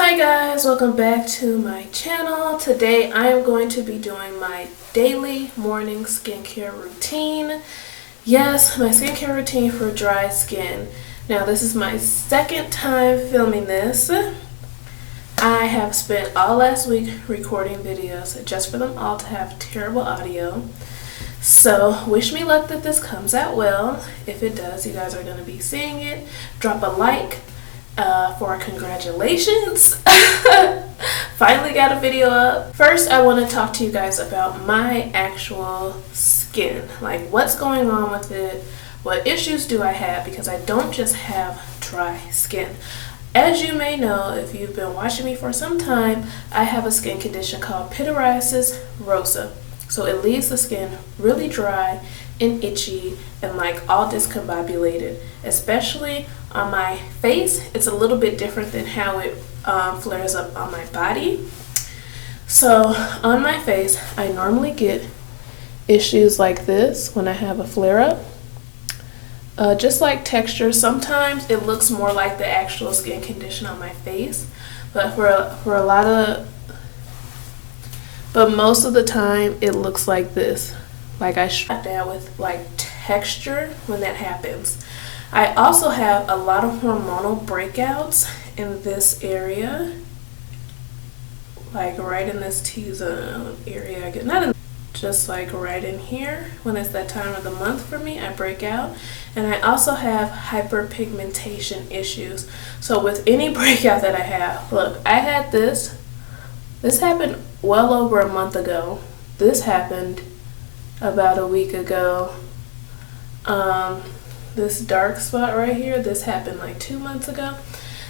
Hi guys, welcome back to my channel. Today I am going to be doing my daily morning skincare routine. Yes, my skincare routine for dry skin. Now this is my second time filming this. I have spent all last week recording videos just for them all to have terrible audio. So wish me luck that this comes out well. If it does, you guys are going to be seeing it. Drop a like. For congratulations. Finally got a video up. First, I want to talk to you guys about my actual skin. Like what's going on with it, what issues do I have, because I don't just have dry skin. As you may know, if you've been watching me for some time, I have a skin condition called pityriasis rosea. So it leaves the skin really dry and itchy and like all discombobulated, especially on my face. It's a little bit different than how it flares up on my body. So on my face, I normally get issues like this when I have a flare-up. Just like texture, sometimes it looks more like the actual skin condition on my face, but but most of the time it looks like this. Like I strap down with like texture when that happens. I also have a lot of hormonal breakouts in this area, like right in this T-zone area. I get just like right in here. When it's that time of the month for me, I break out. And I also have hyperpigmentation issues. So with any breakout that I have, look, I had this happened well over a month ago. This happened about a week ago. This dark spot right here, this happened like 2 months ago.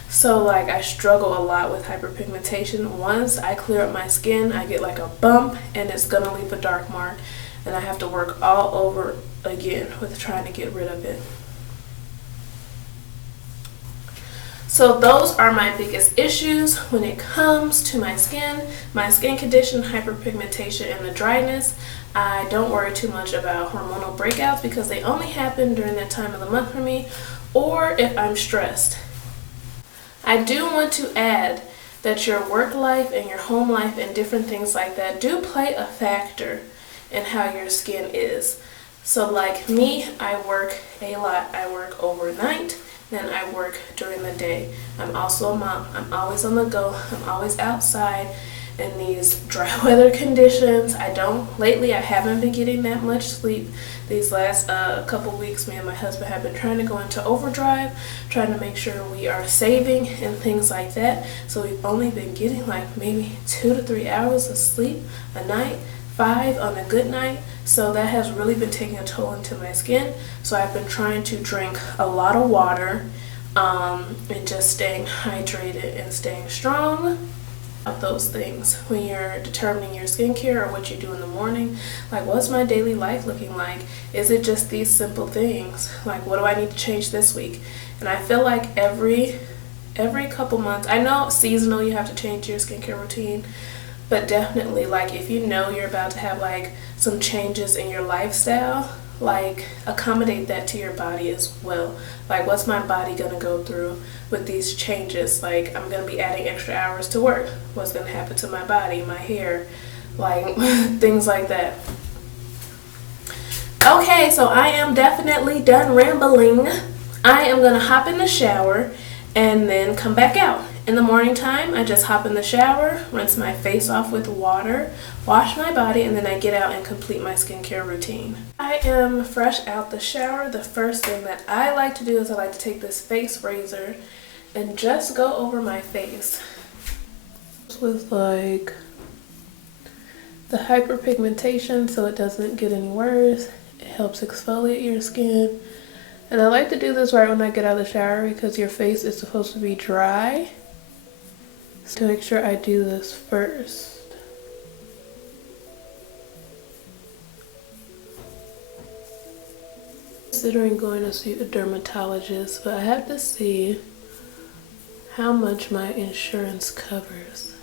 So like I struggle a lot with hyperpigmentation. Once I clear up my skin, I get like a bump and it's gonna leave a dark mark, and I have to work all over again with trying to get rid of it. So those are my biggest issues when it comes to my skin condition, hyperpigmentation, and the dryness. I don't worry too much about hormonal breakouts because they only happen during that time of the month for me, or if I'm stressed. I do want to add that your work life and your home life and different things like that do play a factor in how your skin is. So like me, I work a lot. I work overnight, then I work during the day. I'm also a mom. I'm always on the go. I'm always outside in these dry weather conditions. Lately I haven't been getting that much sleep. These last couple weeks, me and my husband have been trying to go into overdrive, trying to make sure we are saving and things like that. So we've only been getting like maybe 2 to 3 hours of sleep a night, 5 on a good night. So that has really been taking a toll into my skin. So I've been trying to drink a lot of water and just staying hydrated and staying strong. Those things when you're determining your skincare or what you do in the morning, like what's my daily life looking like? Is it just these simple things? Like what do I need to change this week? And I feel like every couple months, I know seasonal you have to change your skincare routine, but definitely like if you know you're about to have like some changes in your lifestyle, like accommodate that to your body as well. Like what's my body gonna go through with these changes? Like I'm gonna be adding extra hours to work. What's gonna happen to my body, my hair, like things like that. Okay, so I am definitely done rambling. I am gonna hop in the shower and then come back out. In the morning time, I just hop in the shower, rinse my face off with water, wash my body, and then I get out and complete my skincare routine. I am fresh out the shower. The first thing that I like to do is I like to take this face razor and just go over my face with like the hyperpigmentation so it doesn't get any worse. It helps exfoliate your skin. And I like to do this right when I get out of the shower because your face is supposed to be dry. So make sure I do this first. Considering going to see a dermatologist, but I have to see how much my insurance covers.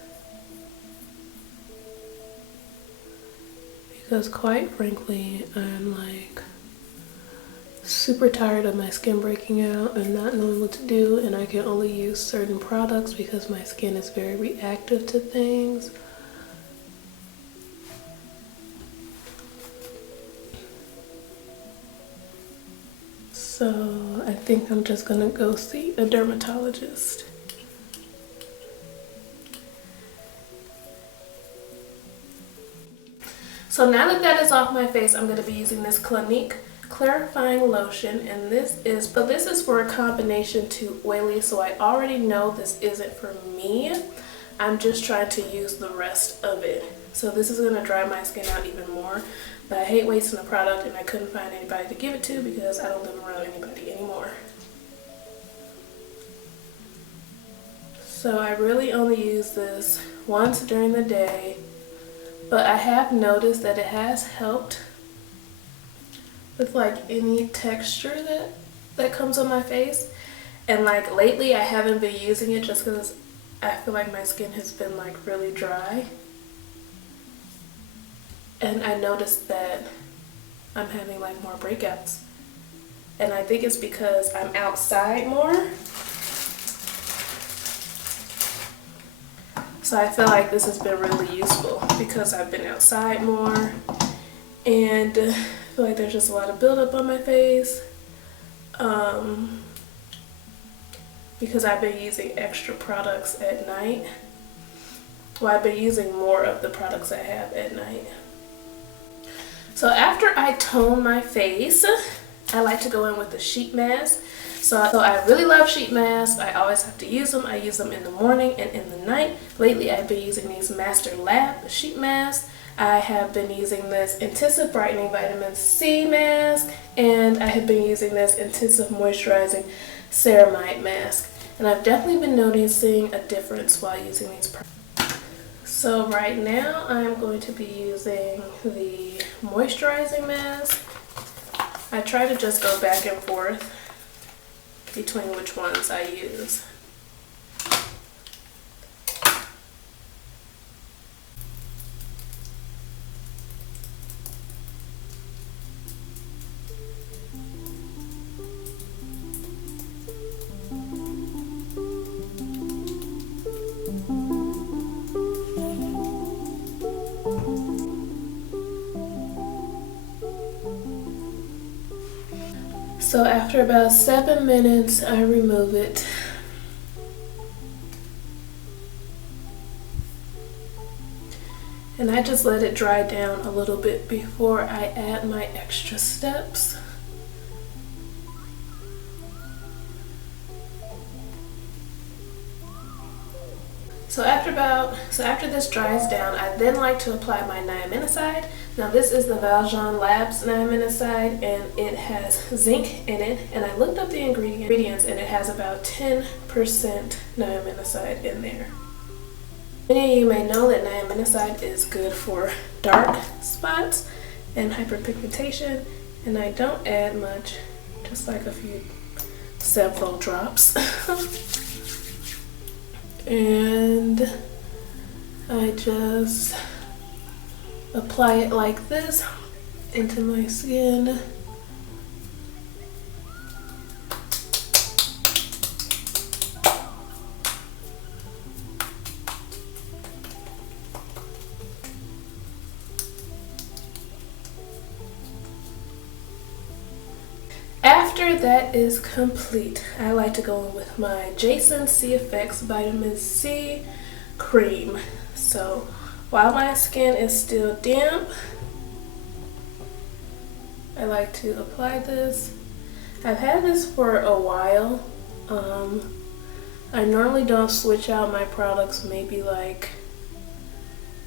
Because quite frankly, I'm like super tired of my skin breaking out and not knowing what to do, and I can only use certain products because my skin is very reactive to things. So I think I'm just gonna go see a dermatologist. So now that that is off my face, I'm going to be using this Clinique clarifying lotion, and this is for a combination to oily, so I already know this isn't for me. I'm just trying to use the rest of it. So this is going to dry my skin out even more, but I hate wasting a product, and I couldn't find anybody to give it to because I don't live around anybody anymore. So I really only use this once during the day, but I have noticed that it has helped with like any texture that comes on my face. And like lately I haven't been using it just because I feel like my skin has been like really dry. And I noticed that I'm having like more breakouts. And I think it's because I'm outside more. So I feel like this has been really useful because I've been outside more, and I feel like there's just a lot of buildup on my face because I've been using extra products at night. Well, I've been using more of the products I have at night. So after I tone my face, I like to go in with a sheet mask. So I really love sheet masks. I always have to use them. I use them in the morning and in the night. Lately I've been using these Master Lab sheet masks. I have been using this Intensive Brightening Vitamin C mask, and I have been using this Intensive Moisturizing Ceramide mask. And I've definitely been noticing a difference while using these products. So right now I'm going to be using the moisturizing mask. I try to just go back and forth between which ones I use. So after about 7 minutes, I remove it. And I just let it dry down a little bit before I add my extra steps. So after this dries down, I then like to apply my niaminoside. Now this is the Valjean Labs niaminoside, and it has zinc in it. And I looked up the ingredients, and it has about 10% niaminoside in there. Many of you may know that niaminoside is good for dark spots and hyperpigmentation, and I don't add much, just like several drops. And I just apply it like this into my skin. After that is complete, I like to go in with my Jason CFX Vitamin C Cream. So while my skin is still damp, I like to apply this. I've had this for a while. I normally don't switch out my products, maybe like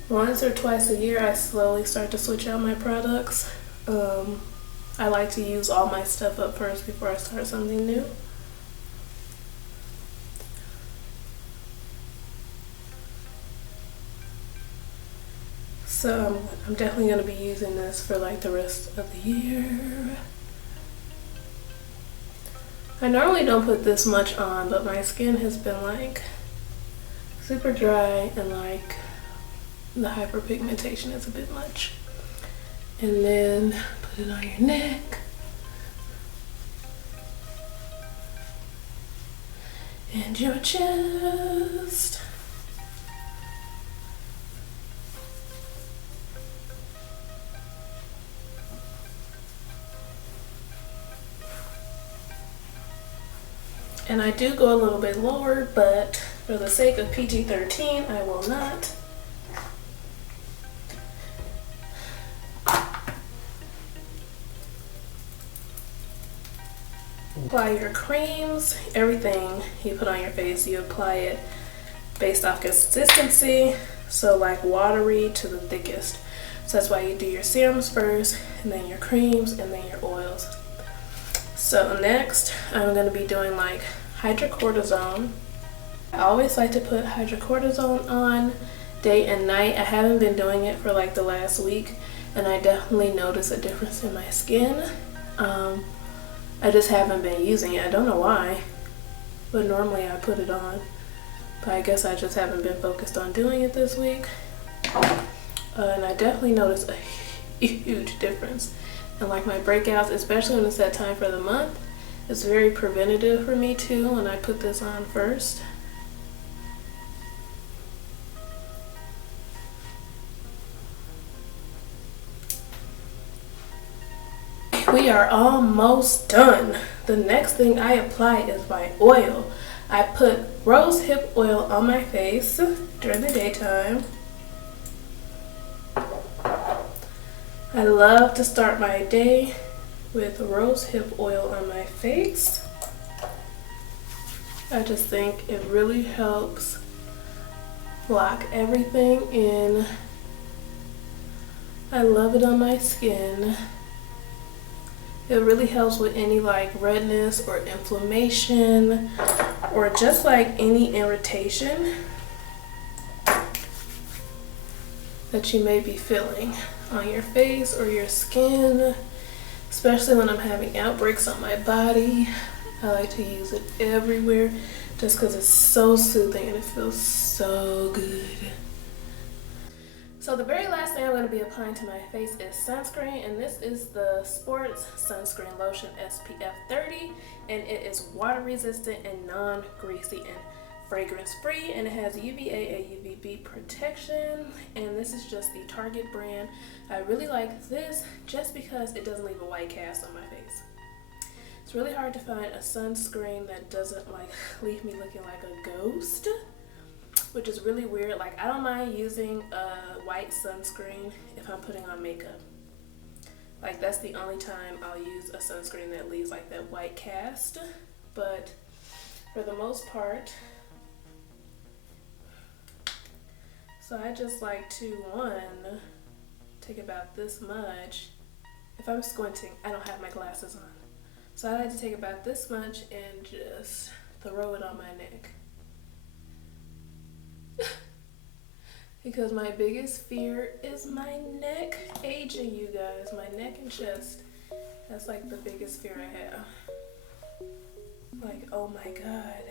once or twice a year. I slowly start to switch out my products. I like to use all my stuff up first before I start something new. So I'm definitely going to be using this for like the rest of the year. I normally don't put this much on, but my skin has been like super dry, and like the hyperpigmentation is a bit much. And then put it on your neck. and your chest. And I do go a little bit lower, but for the sake of PG-13, I will not. Apply your creams. Everything you put on your face, you apply it based off consistency. So like watery to the thickest. So that's why you do your serums first, and then your creams, and then your oils. So next, I'm going to be doing like hydrocortisone. I always like to put hydrocortisone on day and night. I haven't been doing it for like the last week, and I definitely notice a difference in my skin. I just haven't been using it. I don't know why, but normally I put it on. But I guess I just haven't been focused on doing it this week. And I definitely noticed a huge difference. And like my breakouts, especially when it's that time for the month, it's very preventative for me too when I put this on first. We are almost done. The next thing I apply is my oil. I put rose hip oil on my face during the daytime. I love to start my day with rose hip oil on my face. I just think it really helps lock everything in. I love it on my skin. It really helps with any like redness or inflammation or just like any irritation that you may be feeling on your face or your skin, especially when I'm having outbreaks on my body. I like to use it everywhere just because it's so soothing and it feels so good. So the very last thing I'm going to be applying to my face is sunscreen, and this is the Sports Sunscreen Lotion SPF 30, and it is water resistant and non-greasy and fragrance free, and it has UVA and UVB protection, and this is just the Target brand. I really like this just because it doesn't leave a white cast on my face. It's really hard to find a sunscreen that doesn't like leave me looking like a ghost, which is really weird. Like, I don't mind using a white sunscreen if I'm putting on makeup. Like, that's the only time I'll use a sunscreen that leaves like that white cast, but for the most part, so I just like to, take about this much. If I'm squinting, I don't have my glasses on. So I like to take about this much and just throw it on my neck. Because my biggest fear is my neck aging, you guys. My neck and chest. That's like the biggest fear I have. Like, oh my God.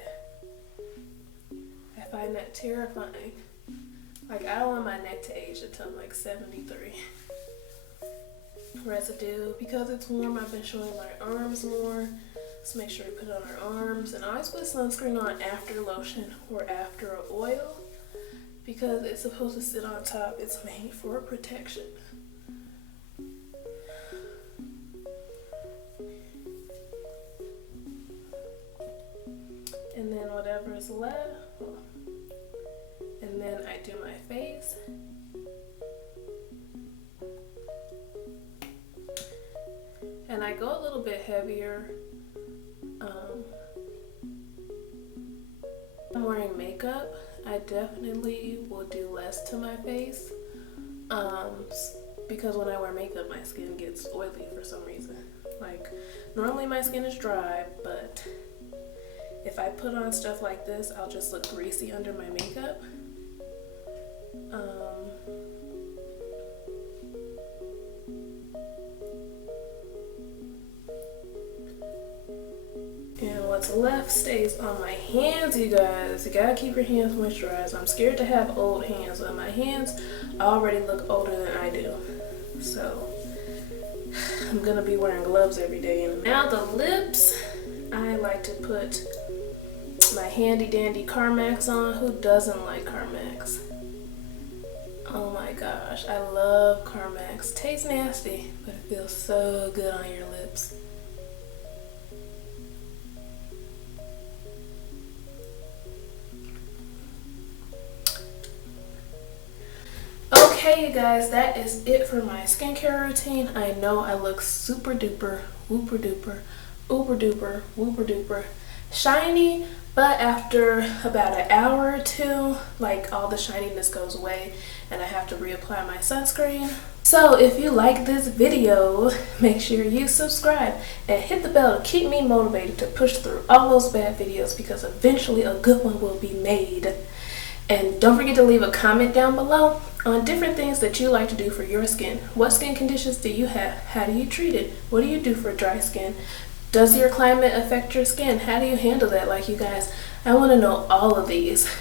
I find that terrifying. Like, I don't want my neck to age until I'm like 73. Residue. Because it's warm, I've been showing my arms more. Let's make sure we put it on our arms. And I always put sunscreen on after lotion or after an oil, because it's supposed to sit on top. It's made for protection. And then whatever is left, and then I do my face. And I go a little bit heavier. I'm wearing makeup. I definitely will do less to my face, because when I wear makeup, my skin gets oily for some reason. Like, normally my skin is dry, but if I put on stuff like this, I'll just look greasy under my makeup. And what's left stays on my hands, you guys. You gotta keep your hands moisturized. I'm scared to have old hands, but my hands already look older than I do. So I'm gonna be wearing gloves every day. And now the lips, I like to put my handy dandy Carmex on. Who doesn't like Carmex? Oh my gosh, I love Carmex. Tastes nasty, but it feels so good on your lips. Okay, you guys, that is it for my skincare routine. I know I look super duper, whooper duper, uber duper, whooper duper shiny, but after about an hour or two, like, all the shininess goes away and I have to reapply my sunscreen. So if you like this video, make sure you subscribe and hit the bell to keep me motivated to push through all those bad videos, because eventually a good one will be made. And don't forget to leave a comment down below on different things that you like to do for your skin. What skin conditions do you have? How do you treat it? What do you do for dry skin? Does your climate affect your skin? How do you handle that? Like, you guys, I want to know all of these.